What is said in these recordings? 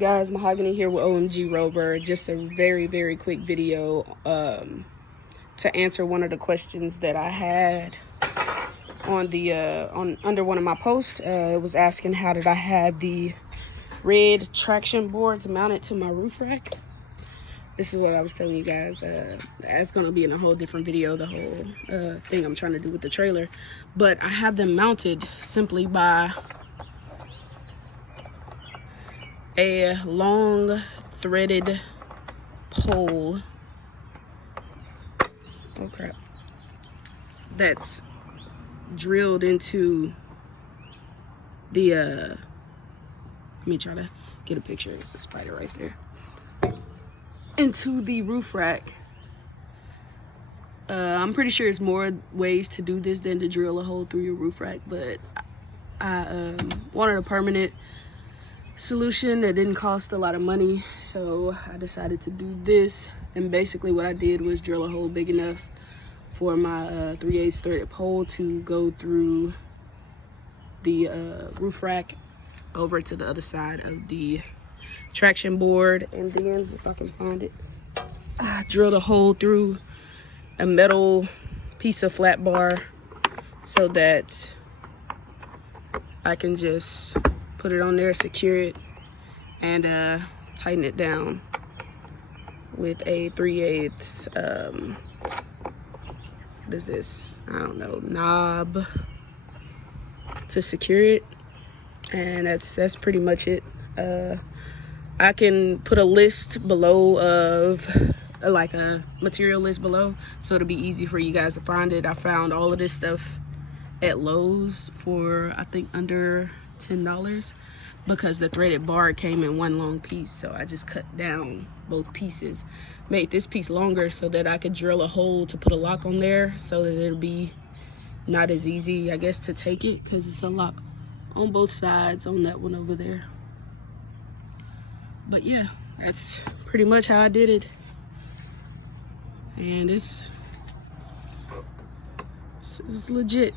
Guys, Mahogany here with OMG Rover. Just a very quick video to answer one of the questions that I had on the under one of my posts. It was asking how did I have the red traction boards mounted to my roof rack. This is what I was telling you guys. That's gonna be in a whole different video, the whole thing I'm trying to do with the trailer. But I have them mounted simply by a long threaded pole. Oh crap. That's drilled into the let me try to get a picture. It's a spider right there. Into the roof rack. I'm pretty sure there's more ways to do this than to drill a hole through your roof rack, but I wanted a permanent solution that didn't cost a lot of money, so I decided to do this. And basically what I did was drill a hole big enough for my 3/8 threaded pole to go through the roof rack over to the other side of the traction board. And then, if I can find it, I drilled a hole through a metal piece of flat bar so that I can just put it on there, secure it, and tighten it down with a 3/8 what is this? I don't know, knob to secure it. And that's pretty much it. I can put a list below of like a material list below, so it'll be easy for you guys to find it. I found all of this stuff at Lowe's for I think under $10 because the threaded bar came in one long piece. So I just cut down both pieces, made this piece longer so that I could drill a hole to put a lock on there, so that it'll be not as easy, I guess, to take it, because it's a lock on both sides on that one over there. But yeah, that's pretty much how I did it. And it's legit.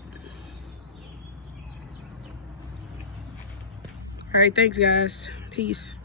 All right, thanks guys. Peace.